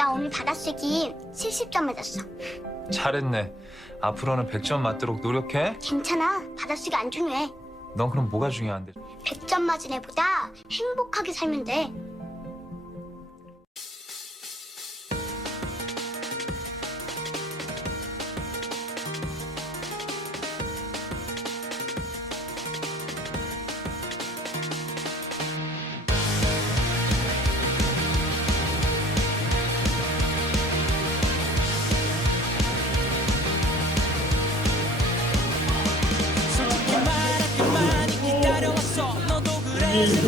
나 오늘 받아쓰기 70점 맞았어. 잘했네. 앞으로는 100점 맞도록 노력해. 괜찮아. 받아쓰기 안 중요해. 넌 그럼 뭐가 중요한데? 100점 맞은 애보다 행복하게 살면 돼. Yeah.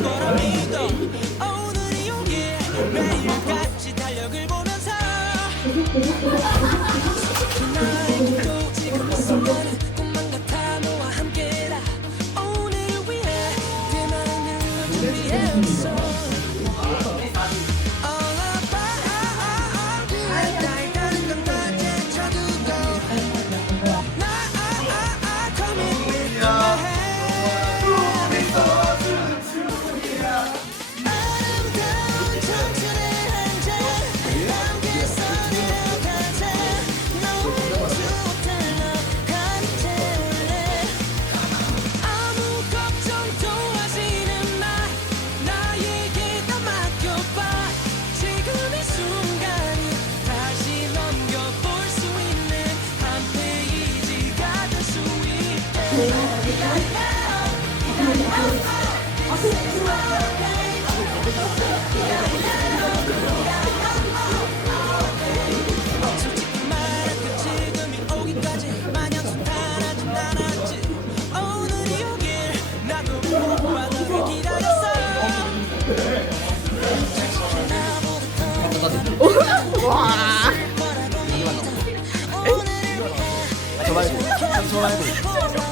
좋아요.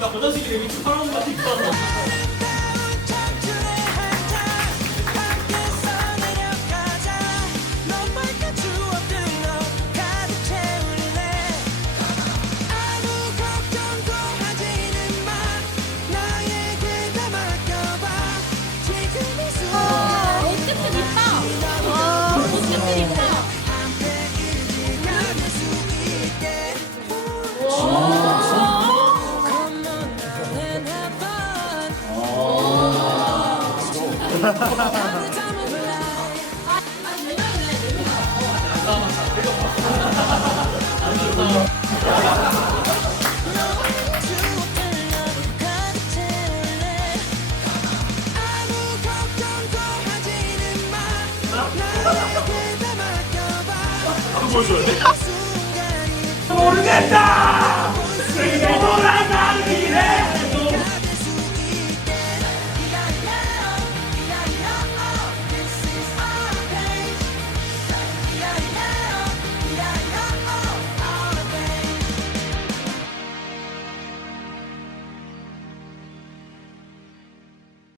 나 보다시기 되게 추파하는 거 같아. 모르겠다!